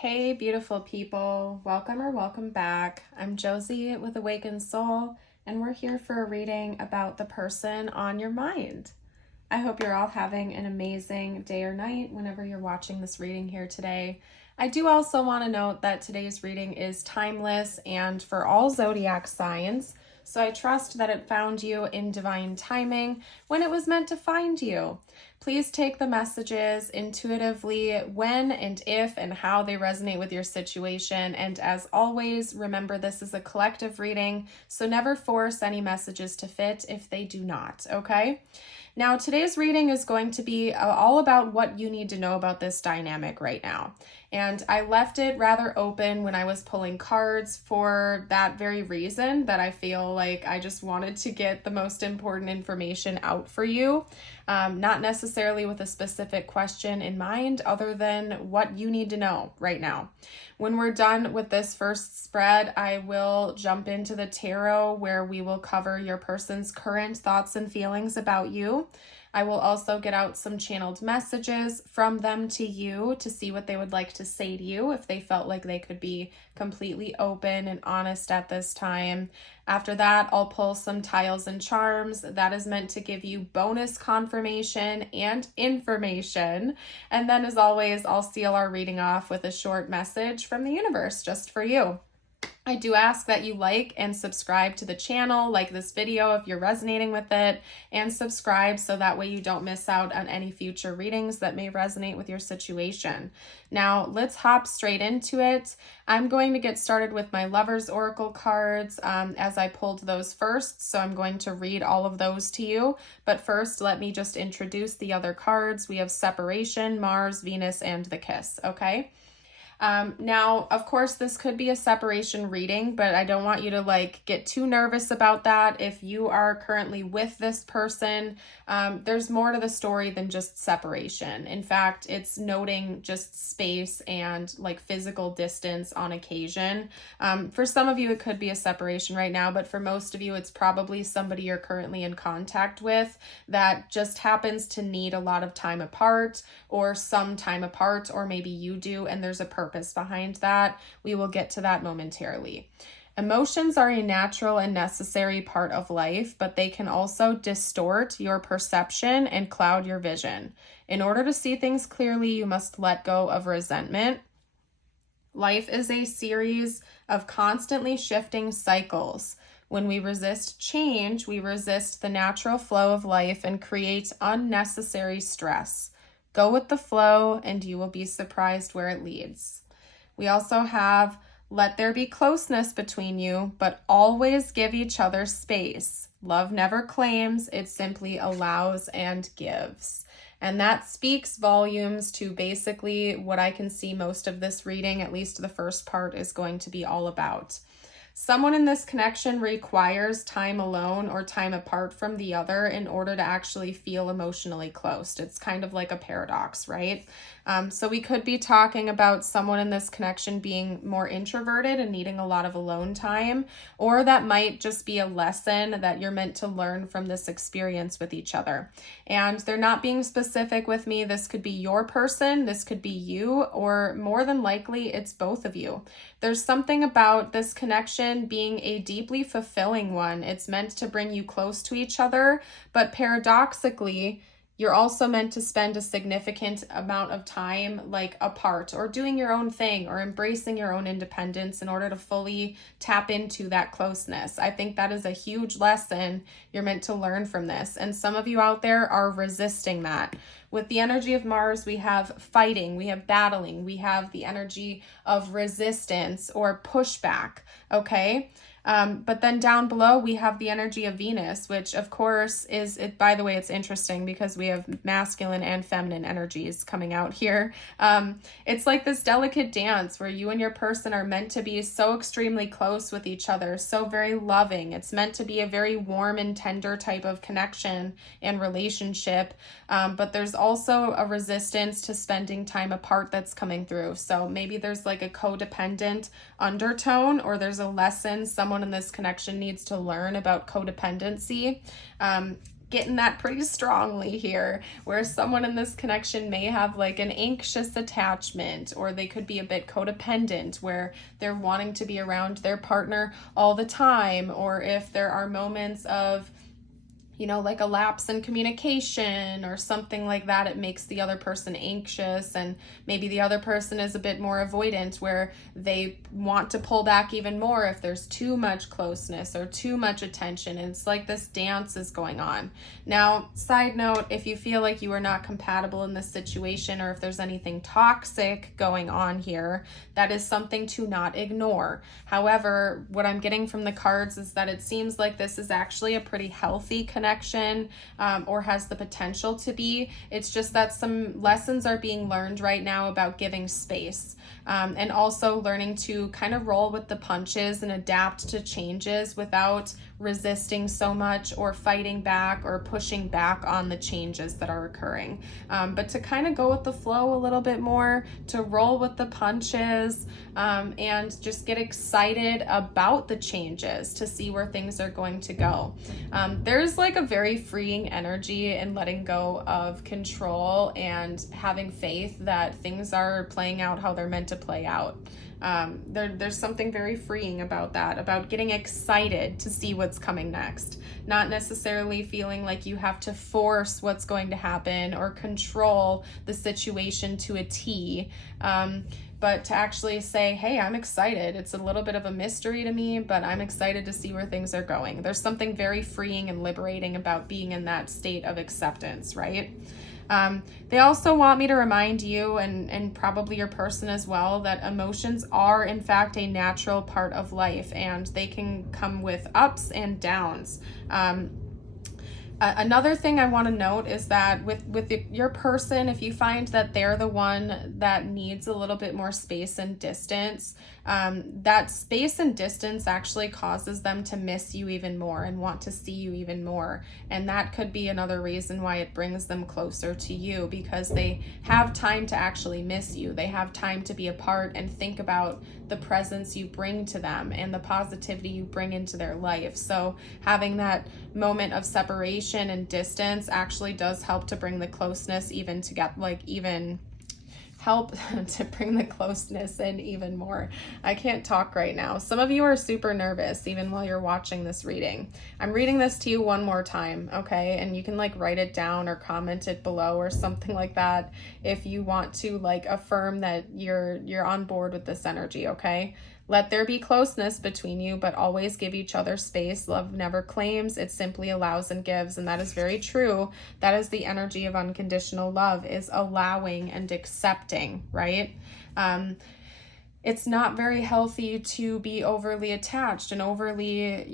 Hey, beautiful people. Welcome or welcome back. I'm Josie with Awakened Soul, and we're here for a reading about the person on your mind. I hope you're all having an amazing day or night whenever you're watching this reading here today. I do also want to note that today's reading is timeless and for all zodiac signs, so I trust that it found you in divine timing when it was meant to find you. Please take the messages intuitively when and if and how they resonate with your situation. And as always, remember this is a collective reading, so never force any messages to fit if they do not, okay? Now, today's reading is going to be all about what you need to know about this dynamic right now. And I left it rather open when I was pulling cards for that very reason, that I feel like I just wanted to get the most important information out for you, not necessarily with a specific question in mind other than what you need to know right now. When we're done with this first spread, I will jump into the tarot where we will cover your person's current thoughts and feelings about you. I will also get out some channeled messages from them to you to see what they would like to say to you if they felt like they could be completely open and honest at this time. After that, I'll pull some tiles and charms. That is meant to give you bonus confirmation and information. And then, as always, I'll seal our reading off with a short message from the universe just for you. I do ask that you like and subscribe to the channel, like this video if you're resonating with it, and subscribe so that way you don't miss out on any future readings that may resonate with your situation. Now, let's hop straight into it. I'm going to get started with my Lover's Oracle cards as I pulled those first, so I'm going to read all of those to you. But first, let me just introduce the other cards. We have Separation, Mars, Venus, and the Kiss, okay? Now, of course, this could be a separation reading, but I don't want you to get too nervous about that. If you are currently with this person, there's more to the story than just separation. In fact, it's noting just space and physical distance on occasion. For some of you, it could be a separation right now, but for most of you, it's probably somebody you're currently in contact with that just happens to need a lot of time apart or some time apart, or maybe you do, and there's a purpose behind that. We will get to that momentarily. Emotions are a natural and necessary part of life, but they can also distort your perception and cloud your vision. In order to see things clearly, you must let go of resentment. Life is a series of constantly shifting cycles. When we resist change, we resist the natural flow of life and create unnecessary stress. Go with the flow and you will be surprised where it leads. We also have let there be closeness between you, but always give each other space. Love never claims, it simply allows and gives. And that speaks volumes to basically what I can see most of this reading, at least the first part, is going to be all about. Someone in this connection requires time alone or time apart from the other in order to actually feel emotionally close. It's kind of like a paradox, right? So we could be talking about someone in this connection being more introverted and needing a lot of alone time, or that might just be a lesson that you're meant to learn from this experience with each other. And they're not being specific with me. This could be your person, this could be you, or more than likely it's both of you. There's something about this connection being a deeply fulfilling one. It's meant to bring you close to each other, but paradoxically, you're also meant to spend a significant amount of time apart or doing your own thing or embracing your own independence in order to fully tap into that closeness. I think that is a huge lesson you're meant to learn from this. And some of you out there are resisting that. With the energy of Mars, we have fighting, we have battling, we have the energy of resistance or pushback, okay? But then down below, we have the energy of Venus, which of course by the way, it's interesting because we have masculine and feminine energies coming out here. It's like this delicate dance where you and your person are meant to be so extremely close with each other, so very loving. It's meant to be a very warm and tender type of connection and relationship. But there's also a resistance to spending time apart that's coming through. So maybe there's a codependent undertone, or there's a lesson someone in this connection needs to learn about codependency. getting that pretty strongly here, where someone in this connection may have like an anxious attachment, or they could be a bit codependent where they're wanting to be around their partner all the time, or if there are moments of, you know, like a lapse in communication or something like that, it makes the other person anxious, and maybe the other person is a bit more avoidant where they want to pull back even more if there's too much closeness or too much attention. And it's like this dance is going on. Now, side note, if you feel like you are not compatible in this situation, or if there's anything toxic going on here, that is something to not ignore. However, what I'm getting from the cards is that it seems like this is actually a pretty healthy connection, or has the potential to be. It's just that some lessons are being learned right now about giving space, and also learning to kind of roll with the punches and adapt to changes without resisting so much or fighting back or pushing back on the changes that are occurring, but to kind of go with the flow a little bit more, to roll with the punches, and just get excited about the changes to see where things are going to go. There's like a very freeing energy in letting go of control and having faith that things are playing out how they're meant to play out. There's something very freeing about that, about getting excited to see what's coming next, not necessarily feeling like you have to force what's going to happen or control the situation to a T, but to actually say, hey, I'm excited. It's a little bit of a mystery to me, but I'm excited to see where things are going. There's something very freeing and liberating about being in that state of acceptance, right? They also want me to remind you, and probably your person as well, that emotions are in fact a natural part of life, and they can come with ups and downs. Another thing I want to note is that with your person, if you find that they're the one that needs a little bit more space and distance, that space and distance actually causes them to miss you even more and want to see you even more. And that could be another reason why it brings them closer to you, because they have time to actually miss you. They have time to be apart and think about the presence you bring to them and the positivity you bring into their life. So having that moment of separation and distance actually does help to bring the closeness even to get help to bring the closeness in even more. I can't talk right now. Some of you are super nervous even while you're watching this reading. I'm reading this to you one more time, okay? And you can like write it down or comment it below or something like that if you want to like affirm that you're on board with this energy, okay? Let there be closeness between you, but always give each other space. Love never claims, it simply allows and gives. And that is very true. That is the energy of unconditional love, is allowing and accepting, right? It's not very healthy to be overly attached and overly,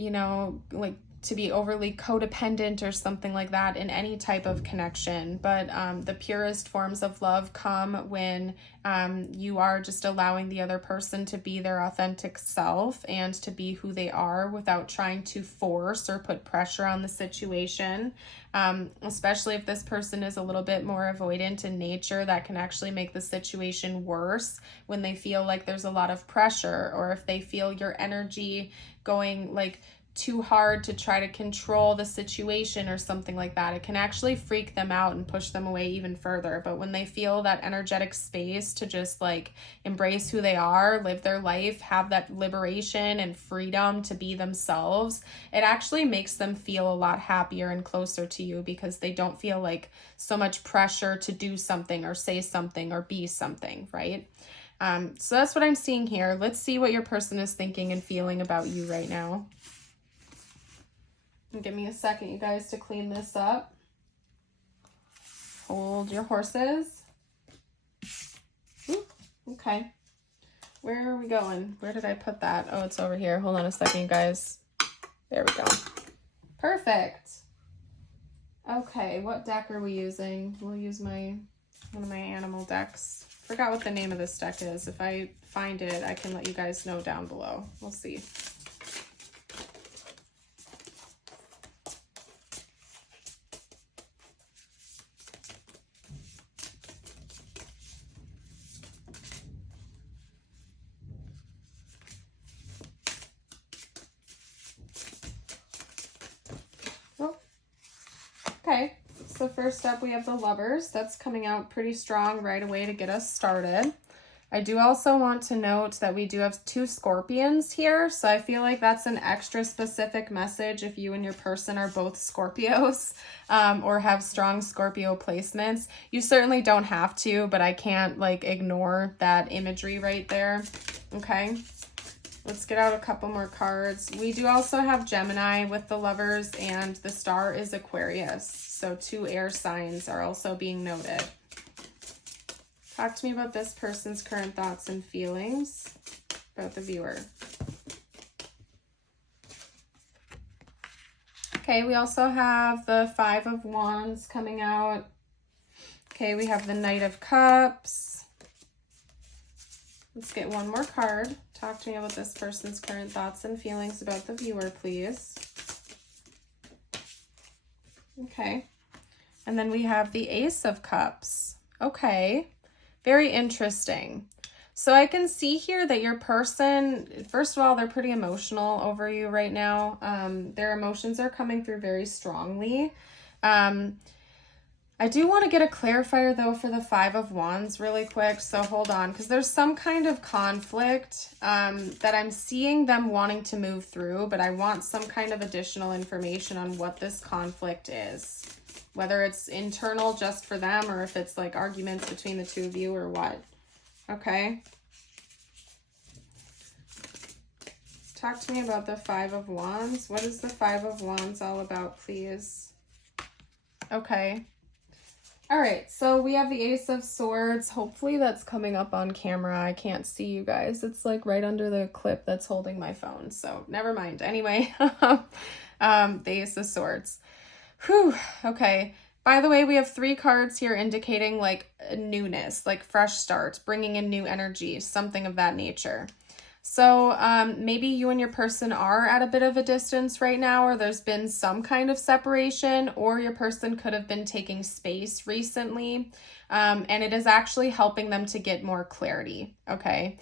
like to be overly codependent or something like that in any type of connection. But the purest forms of love come when you are just allowing the other person to be their authentic self and to be who they are without trying to force or put pressure on the situation. Especially if this person is a little bit more avoidant in nature, that can actually make the situation worse when they feel like there's a lot of pressure, or if they feel your energy going like too hard to try to control the situation or something like that. It can actually freak them out and push them away even further. But when they feel that energetic space to just like embrace who they are, live their life, have that liberation and freedom to be themselves, it actually makes them feel a lot happier and closer to you, because they don't feel like so much pressure to do something or say something or be something, right? So that's what I'm seeing here. Let's see what your person is thinking and feeling about you right now. Give me a second, you guys, to clean this up. Hold your horses. Ooh, okay. Where are we going? Where did I put that? Oh, it's over here. Hold on a second, you guys. There we go. Perfect. Okay, what deck are we using? We'll use one of my animal decks. Forgot what the name of this deck is. If I find it, I can let you guys know down below. We'll see. Okay, so first up we have the Lovers. That's coming out pretty strong right away to get us started. I do also want to note that we do have 2 Scorpions here, so I feel like that's an extra specific message if you and your person are both Scorpios or have strong Scorpio placements. You certainly don't have to, but I can't like ignore that imagery right there. Okay, let's get out a couple more cards. We do also have Gemini with the Lovers, and the star is Aquarius, so 2 air signs are also being noted. Talk to me about this person's current thoughts and feelings about the viewer. Okay, we also have the 5 of Wands coming out. Okay, we have the Knight of Cups. Let's get one more card. Talk to me about this person's current thoughts and feelings about the viewer, please. Okay, and then we have the Ace of Cups. Okay. Very interesting. So I can see here that your person, first of all, they're pretty emotional over you right now. Their emotions are coming through very strongly. I do want to get a clarifier though for the 5 of Wands really quick. So hold on, because there's some kind of conflict that I'm seeing them wanting to move through, but I want some kind of additional information on what this conflict is. Whether it's internal just for them or if it's like arguments between the 2 of you or what. Okay. Talk to me about the 5 of Wands. What is the 5 of Wands all about, please? Okay. All right, so we have the Ace of Swords. Hopefully that's coming up on camera. I can't see you guys. It's like right under the clip that's holding my phone, so never mind. Anyway, the Ace of Swords. Whew, okay. By the way, we have 3 cards here indicating like a newness, like fresh starts, bringing in new energy, something of that nature. So maybe you and your person are at a bit of a distance right now, or there's been some kind of separation, or your person could have been taking space recently, and it is actually helping them to get more clarity, okay?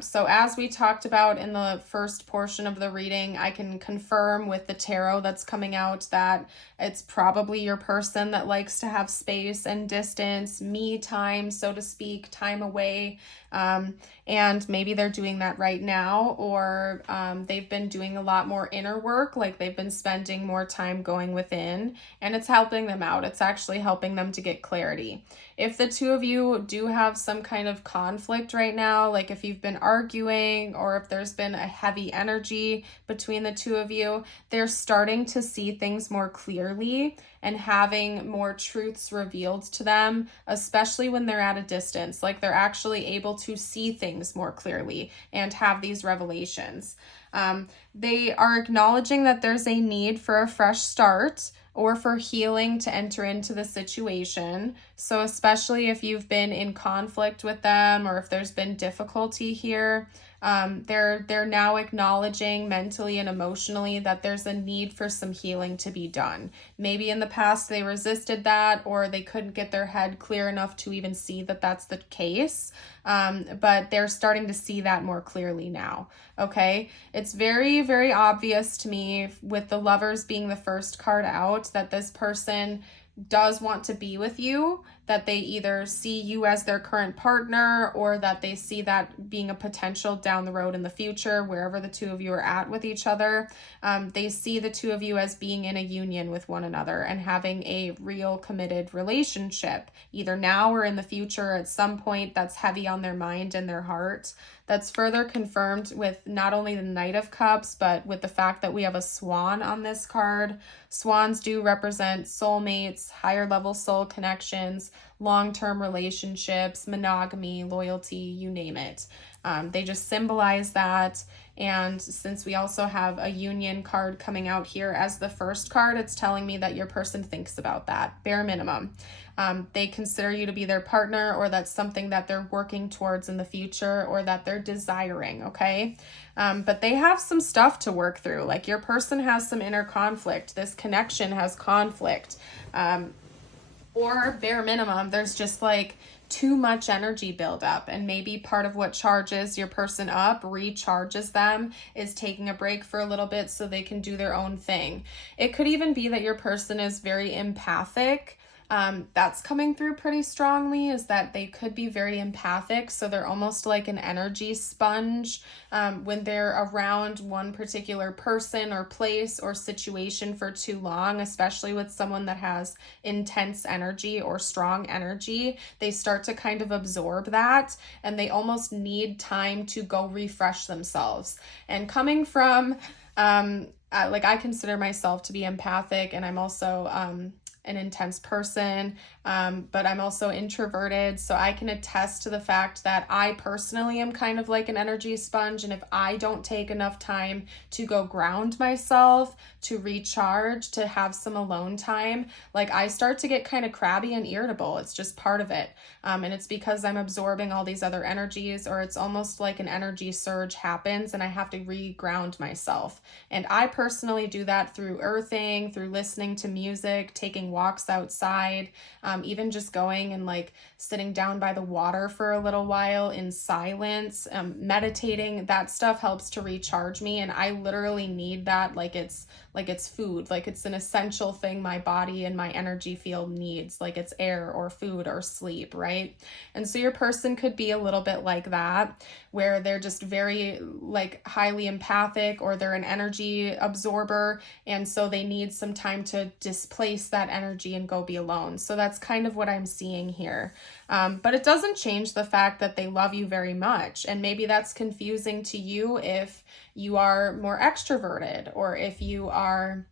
So as we talked about in the first portion of the reading, I can confirm with the tarot that's coming out that it's probably your person that likes to have space and distance, me time, so to speak, time away. And maybe they're doing that right now, or they've been doing a lot more inner work, like they've been spending more time going within, and it's helping them out. It's actually helping them to get clarity. If the 2 of you do have some kind of conflict right now, like if you've been arguing or if there's been a heavy energy between the 2 of you, they're starting to see things more clearly and having more truths revealed to them, especially when they're at a distance. Like they're actually able to see things more clearly and have these revelations. They are acknowledging that there's a need for a fresh start or for healing to enter into the situation. So especially if you've been in conflict with them or if there's been difficulty here, they're now acknowledging mentally and emotionally that there's a need for some healing to be done. Maybe in the past they resisted that, or they couldn't get their head clear enough to even see that that's the case. But they're starting to see that more clearly now. Okay. It's very, very obvious to me with the Lovers being the first card out that this person does want to be with you, that they either see you as their current partner or that they see that being a potential down the road in the future, wherever the 2 of you are at with each other. They see the 2 of you as being in a union with one another and having a real committed relationship, either now or in the future at some point. That's heavy on their mind and their heart. That's further confirmed with not only the Knight of Cups, but with the fact that we have a swan on this card. Swans do represent soulmates, higher level soul connections, long-term relationships, monogamy, loyalty, you name it. They just symbolize that. And since we also have a union card coming out here as the first card, it's telling me that your person thinks about that, bare minimum. They consider you to be their partner, or that's something that they're working towards in the future, or that they're desiring, okay? But they have some stuff to work through. Like your person has some inner conflict. This connection has conflict. Or bare minimum, there's just like too much energy buildup. And maybe part of what charges your person up, recharges them, is taking a break for a little bit so they can do their own thing. It could even be that your person is very empathic. That's coming through pretty strongly, is that they could be very empathic. So they're almost like an energy sponge. When they're around one particular person or place or situation for too long, especially with someone that has intense energy or strong energy, they start to kind of absorb that, and they almost need time to go refresh themselves. And coming from, like, I consider myself to be empathic, and I'm also, an intense person, but I'm also introverted, so I can attest to the fact that I personally am kind of like an energy sponge, and if I don't take enough time to go ground myself, to recharge, to have some alone time, like, I start to get kind of crabby and irritable. It's just part of it, and it's because I'm absorbing all these other energies, or it's almost like an energy surge happens and I have to re-ground myself. And I personally do that through earthing, through listening to music, taking walks outside, even just going and like sitting down by the water for a little while in silence, meditating. That stuff helps to recharge me, and I literally need that like it's food, like it's an essential thing my body and my energy field needs, like it's air or food or sleep, right? And so your person could be a little bit like that, where they're just very like highly empathic, or they're an energy absorber, and so they need some time to displace that energy and go be alone. So that's kind of what I'm seeing here. But it doesn't change the fact that they love you very much. And maybe that's confusing to you if you are more extroverted, or if you are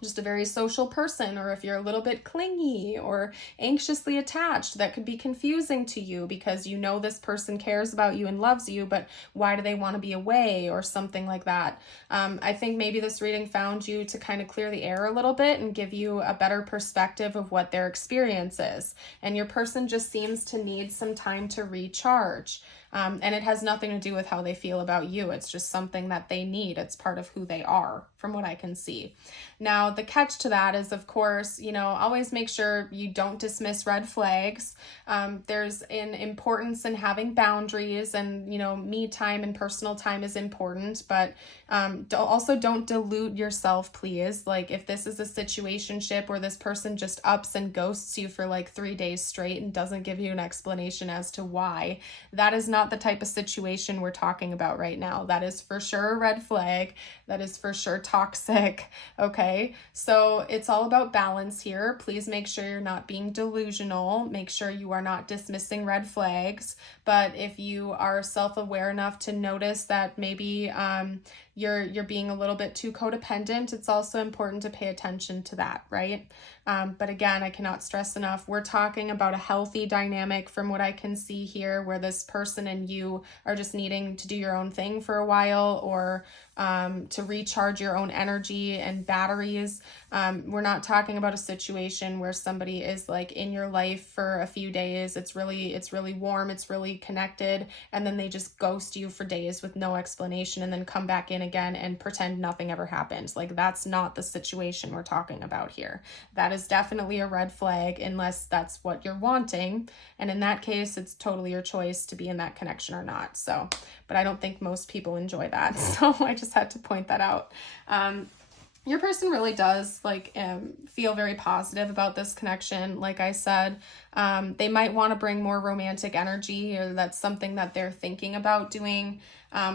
just a very social person, or if you're a little bit clingy or anxiously attached. That could be confusing to you because you know this person cares about you and loves you, but why do they want to be away, or something like that. I think maybe this reading found you to kind of clear the air a little bit and give you a better perspective of what their experience is. And your person just seems to need some time to recharge. And it has nothing to do with how they feel about you. It's just something that they need. It's part of who they are, from what I can see. Now, the catch to that is, of course, always make sure you don't dismiss red flags. There's an importance in having boundaries, and, me time and personal time is important, but also don't dilute yourself, please. Like, if this is a situationship where this person just ups and ghosts you for like 3 days straight and doesn't give you an explanation as to why, that is not the type of situation we're talking about right now. That is for sure a red flag. That is for sure toxic. Okay, so it's all about balance here. Please make sure you're not being delusional. Make sure you are not dismissing red flags. But if you are self-aware enough to notice that maybe you're being a little bit too codependent, it's also important to pay attention to that, right? But again, I cannot stress enough, we're talking about a healthy dynamic from what I can see here, where this person and you are just needing to do your own thing for a while, or to recharge your own energy and batteries. We're not talking about a situation where somebody is like in your life for a few days. It's really warm, it's really connected, and then they just ghost you for days with no explanation, and then come back in again and pretend nothing ever happened. Like, that's not the situation we're talking about here. That is definitely a red flag, unless that's what you're wanting. And in that case, it's totally your choice to be in that connection or not. So, but I don't think most people enjoy that. So I just had to point that out. Your person really does feel very positive about this connection. Like I said, they might want to bring more romantic energy, or that's something that they're thinking about doing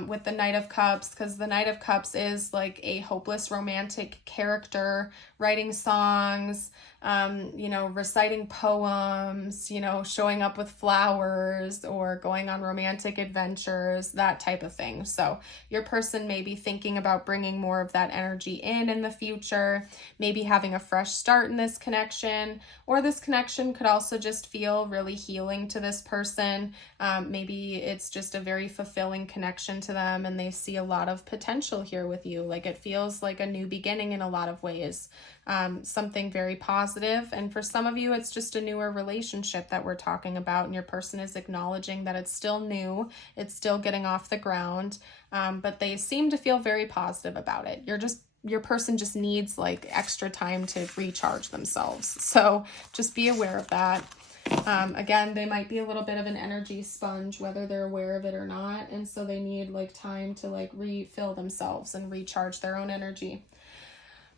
with the Knight of Cups, because the Knight of Cups is like a hopeless romantic character, writing songs, reciting poems, showing up with flowers, or going on romantic adventures, that type of thing. So your person may be thinking about bringing more of that energy in the future, maybe having a fresh start in this connection, or this connection could also just feel really healing to this person. Maybe it's just a very fulfilling connection to them, and they see a lot of potential here with you. Like, it feels like a new beginning in a lot of ways. Something very positive. And for some of you, it's just a newer relationship that we're talking about, and your person is acknowledging that it's still new, it's still getting off the ground, but they seem to feel very positive about it. Your person just needs like extra time to recharge themselves. So just be aware of that. Again, they might be a little bit of an energy sponge, whether they're aware of it or not. And so they need like time to like refill themselves and recharge their own energy.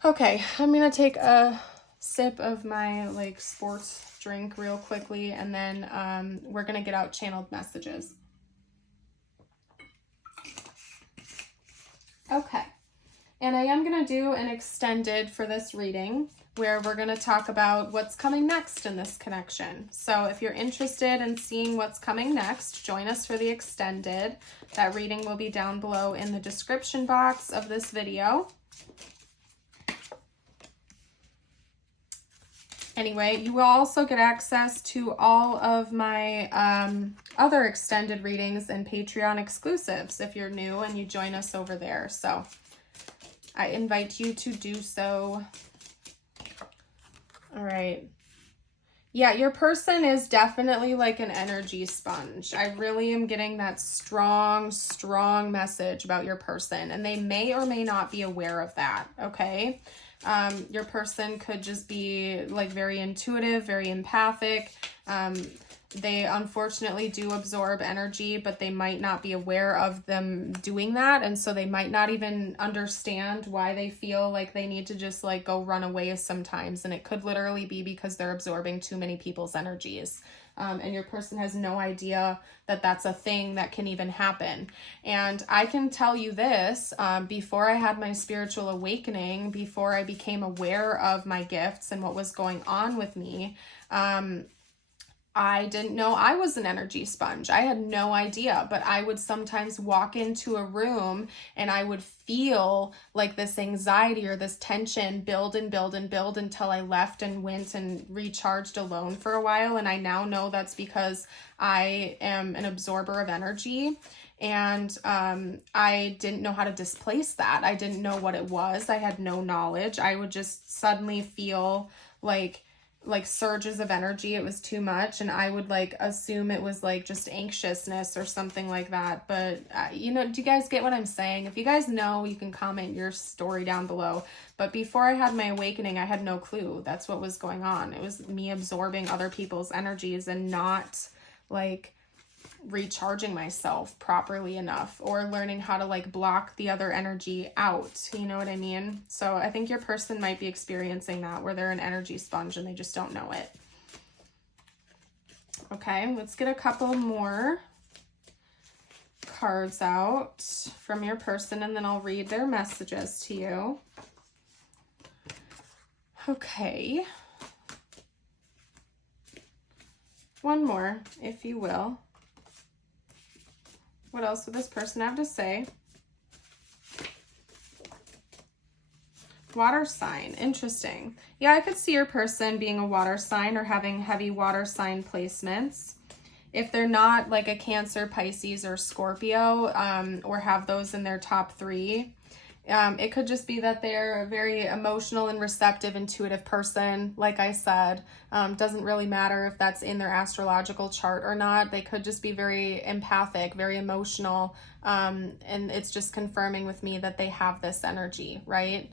Okay, I'm going to take a sip of my like sports drink real quickly, and then we're going to get out channeled messages. Okay, and I am going to do an extended for this reading where we're going to talk about what's coming next in this connection. So if you're interested in seeing what's coming next, join us for the extended. That reading will be down below in the description box of this video. Anyway, you will also get access to all of my other extended readings and Patreon exclusives if you're new and you join us over there. So I invite you to do so. All right. Yeah, your person is definitely like an energy sponge. I really am getting that strong, strong message about your person, and they may or may not be aware of that, okay? Your person could just be like very intuitive, very empathic. They unfortunately do absorb energy, but they might not be aware of them doing that. And so they might not even understand why they feel like they need to just like go run away sometimes. And it could literally be because they're absorbing too many people's energies. And your person has no idea that that's a thing that can even happen. And I can tell you this, before I had my spiritual awakening, before I became aware of my gifts and what was going on with me, I didn't know I was an energy sponge. I had no idea, but I would sometimes walk into a room and I would feel like this anxiety or this tension build and build and build until I left and went and recharged alone for a while. And I now know that's because I am an absorber of energy. And I didn't know how to displace that. I didn't know what it was. I had no knowledge. I would just suddenly feel like surges of energy. It was too much, and I would like assume it was like just anxiousness or something like that. But you know, do you guys get what I'm saying? If you guys know, you can comment your story down below. But before I had my awakening, I had no clue that's what was going on. It was me absorbing other people's energies and not like recharging myself properly enough, or learning how to like block the other energy out. You know what I mean? So I think your person might be experiencing that, where they're an energy sponge and they just don't know it. Okay, let's get a couple more cards out from your person, and then I'll read their messages to you. Okay. One more, if you will. What else would this person have to say? Water sign. Interesting. Yeah, I could see your person being a water sign or having heavy water sign placements. If they're not like a Cancer, Pisces, or Scorpio, or have those in their top 3, it could just be that they're a very emotional and receptive, intuitive person. Like I said, doesn't really matter if that's in their astrological chart or not. They could just be very empathic, very emotional. And it's just confirming with me that they have this energy, right?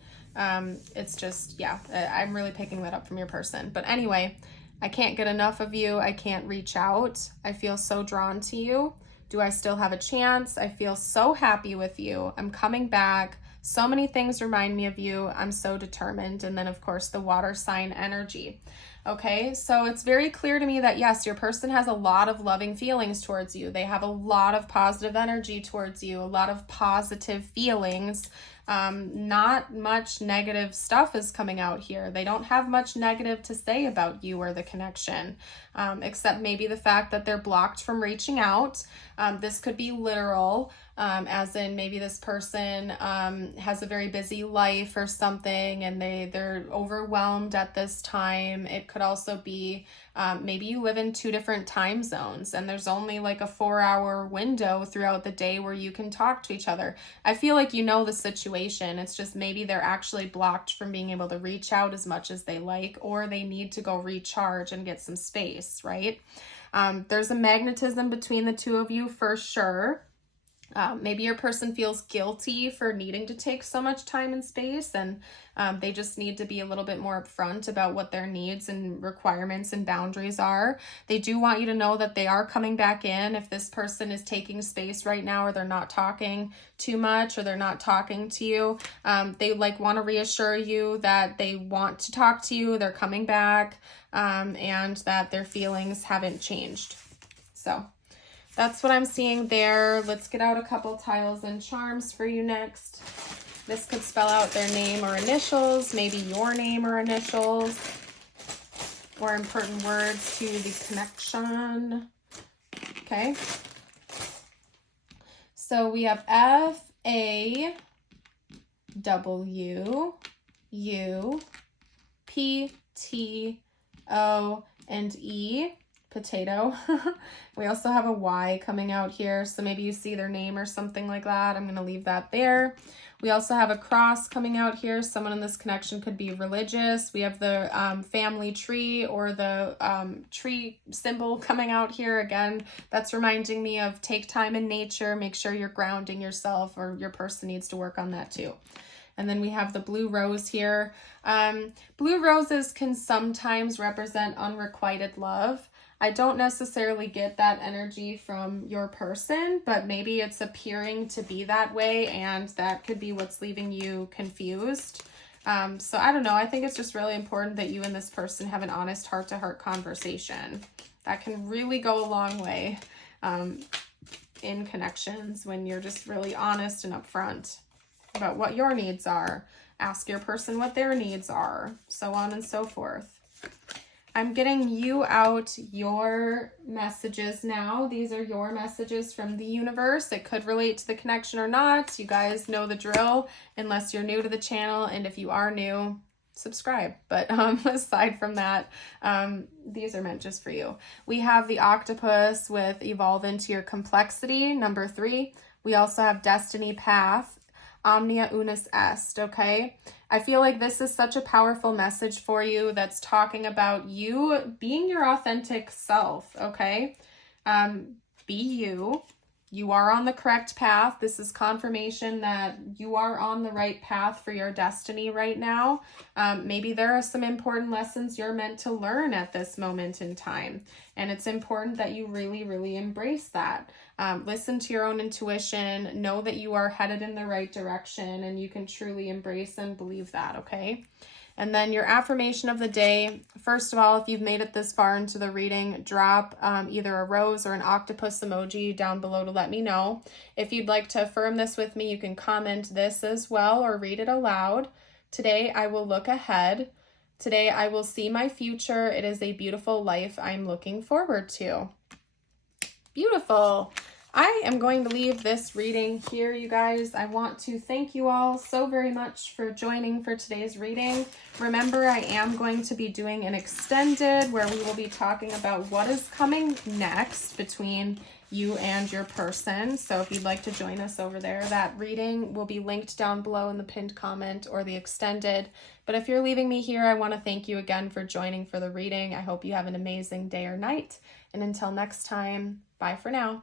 It's just, yeah, I'm really picking that up from your person. But anyway, I can't get enough of you. I can't reach out. I feel so drawn to you. Do I still have a chance? I feel so happy with you. I'm coming back. So many things remind me of you. I'm so determined. And then, of course, the water sign energy. Okay, so it's very clear to me that, yes, your person has a lot of loving feelings towards you. They have a lot of positive energy towards you, a lot of positive feelings. Not much negative stuff is coming out here. They don't have much negative to say about you or the connection, except maybe the fact that they're blocked from reaching out. This could be literal, as in maybe this person has a very busy life or something, and they're overwhelmed at this time. It could also be maybe you live in 2 different time zones and there's only like a 4-hour window throughout the day where you can talk to each other. I feel like you know the situation. It's just maybe they're actually blocked from being able to reach out as much as they like, or they need to go recharge and get some space, right? There's a magnetism between the 2 of you for sure. Maybe your person feels guilty for needing to take so much time and space, and they just need to be a little bit more upfront about what their needs and requirements and boundaries are. They do want you to know that they are coming back in if this person is taking space right now, or they're not talking too much, or they're not talking to you. They like want to reassure you that they want to talk to you, they're coming back, and that their feelings haven't changed. So that's what I'm seeing there. Let's get out a couple tiles and charms for you next. This could spell out their name or initials, maybe your name or initials, or important words to the connection. Okay. So we have F, A, W, U, P, T, O, and E. Potato. We also have a Y coming out here, so maybe you see their name or something like that. I'm going to leave that there. We also have a cross coming out here. Someone in this connection could be religious. We have the family tree, or the tree symbol coming out here. Again, that's reminding me of take time in nature. Make sure you're grounding yourself, or your person needs to work on that too. And then we have the blue rose here. Blue roses can sometimes represent unrequited love. I don't necessarily get that energy from your person, but maybe it's appearing to be that way, and that could be what's leaving you confused. So I don't know. I think it's just really important that you and this person have an honest heart-to-heart conversation. That can really go a long way in connections, when you're just really honest and upfront about what your needs are. Ask your person what their needs are, so on and so forth. I'm getting you out your messages now. These are your messages from the universe. It could relate to the connection or not. You guys know the drill, unless you're new to the channel. And if you are new, subscribe. But aside from that, these are meant just for you. We have the octopus with evolve into your complexity, number 3. We also have destiny path, omnia unus est, okay? I feel like this is such a powerful message for you that's talking about you being your authentic self, okay? Be you. You are on the correct path. This is confirmation that you are on the right path for your destiny right now. Maybe there are some important lessons you're meant to learn at this moment in time. And it's important that you really, really embrace that. Listen to your own intuition. Know that you are headed in the right direction, and you can truly embrace and believe that, okay? And then your affirmation of the day. First of all, if you've made it this far into the reading, drop either a rose or an octopus emoji down below to let me know. If you'd like to affirm this with me, you can comment this as well or read it aloud. Today, I will look ahead. Today, I will see my future. It is a beautiful life I'm looking forward to. Beautiful. I am going to leave this reading here, you guys. I want to thank you all so very much for joining for today's reading. Remember, I am going to be doing an extended where we will be talking about what is coming next between you and your person. So if you'd like to join us over there, that reading will be linked down below in the pinned comment, or the extended. But if you're leaving me here, I want to thank you again for joining for the reading. I hope you have an amazing day or night. And until next time, bye for now.